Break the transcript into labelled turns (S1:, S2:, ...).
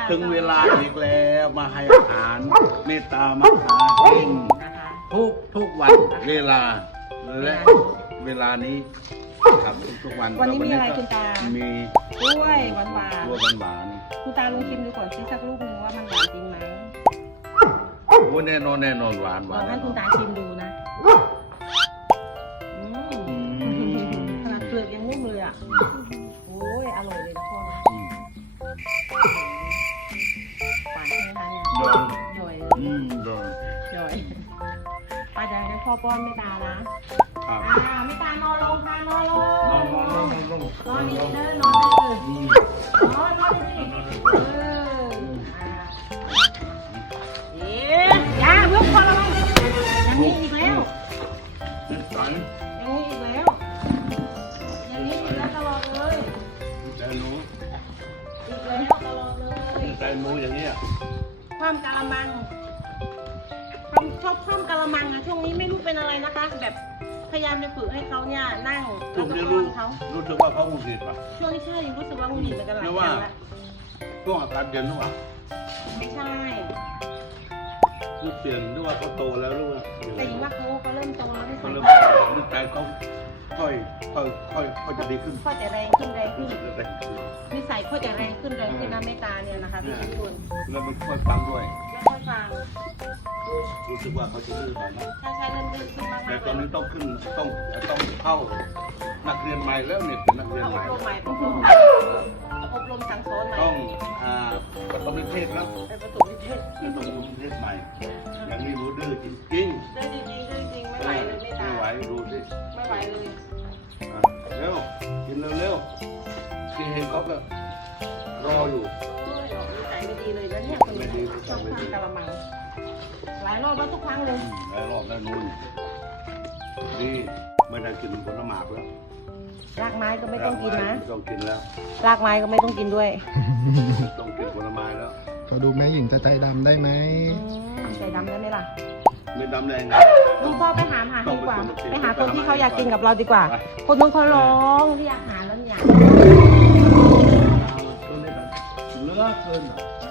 S1: ถึงเวลาอีกแล้วมาให้อาหารเมตตามาหากินทุกวันเวลาและเวลานี้ครับทุกวัน
S2: วันนี้มีอะไรคุณตา
S1: มี
S2: กล้วยหวาน
S1: กล้วยหวาน
S2: ๆคุณตาลองชิมดูก่อนสิสักลูกนึงว่ามันหวานจริงไหม
S1: ๆโอ้แน่นอนหวาน
S2: ลองให้คุณตาชิมดูนะขนาดเปลือกยังนุ่มเลยอ่ะโอ้ยอร่อยเลยนะพ่อนะหวานใช่ไหมคะเนี่ยย่อยเลยย่อยป้าจะให้พ่อป้อนไม่ตานะไม่ตานอนลงค่ะนอนลงนอนดีๆนะนอนดีๆนอนดีๆอย่าเพิ่งพอแล้วอย่างนี้อีกแล้วอย่างนี้อีกแล้วอย่างนี้อีกแล้วตลอดเลยอีกแล้วตลอดเลย
S1: ใจหมูอย่างนี้
S2: ความกะละมังชอบความกะละมังอะช่วงนี้ไม่รู้เป็นอะไรนะคะแบบพยายามจะฝึกให้เขาเนี่ยนั่ง
S1: ช่วง
S2: แล้ว
S1: นี้
S2: ก็ป้อนเขา
S1: รู้สึกว่าเขาหุ่นดีป่ะ
S2: ช่วงนี้ใช่รู้สึกว่าหุ่นดีเหมือนกันหลาย
S1: หรือ
S2: ค
S1: ว่า
S2: รั้งแล้ว
S1: ช่วงอากาศเย็นหรือเปล่า
S2: ไม่ใช่
S1: คือเปลี่ยนหรือว่าเขาโตแล้วหรือว่า
S2: แต่ยิ่งว่าเขาเริ่มโตแล้วไม่
S1: เขา
S2: ใส่
S1: เริ่มนิสัยเขาค่อยจะดีขึ้น
S2: ข้อจะแรงขึ้นนิสัยข้อจะแรงขึ้นนะเมตตาเนี่ยนะคะพี่ทุกคน
S1: แล้วมันค่อยฟังด้วย
S2: ไม่ค่อยฟัง
S1: รู้สึกว่าเขาจะดื้อหน่อยนะ
S2: ใช่เริ่มดื้อขึ้นมาก
S1: แต่
S2: ๆ
S1: ตอน
S2: เล
S1: นี้
S2: ย
S1: ต้องเข้านักเรียนใหม่แล้วเนี่ยเป็นนักเรียน
S2: เขา
S1: ให
S2: อ
S1: ม่
S2: บรมใหม่อบรมสั่งสอนใหม่
S1: ต้องปฐมนิเทศแล้ว
S2: ไปประถมนิเทศ
S1: ปฐมนิเทศใหม่อย่างนี้รู้ดื้อจริง
S2: ได้จริงไม่ไหวเลยเมตตา
S1: ไม่ไหวดูสิ
S2: ไม่ไหวเลย
S1: เร็วกินเร็วที่เห็นเขาแบบรออยู่
S2: โอ้ยนิสัยไม่ดีเลยนะเนี่ยคนนี้ชอบทำกะละมังหลายรอบแล้วทุกครั้งเลย
S1: หลายรอบแล้วนู่นดีไม่ได้กินผลไม้แล้ว
S2: รากไม้ก็ไม่ต้องกินนะ
S1: ไม่ต้องกินแล้ว
S2: รากไม้ก็ไม่ต้องกินด้วย
S1: ต้องกินผลไม้แล้ว
S3: เขาดูแม่หญิงจะใจดำได้ไหม
S2: ใจดำได้ไหมล่ะ
S1: ไม่ดำแรงไง
S2: ลูกพ่อไปหาดีกว่า ไปหาคนที่เขาอยากกินกับเราดีกว่า คนนู้นเขาร้องที่อยากหาแล้วเนี่ย
S1: ตัวนี้แบบเลือกเกิน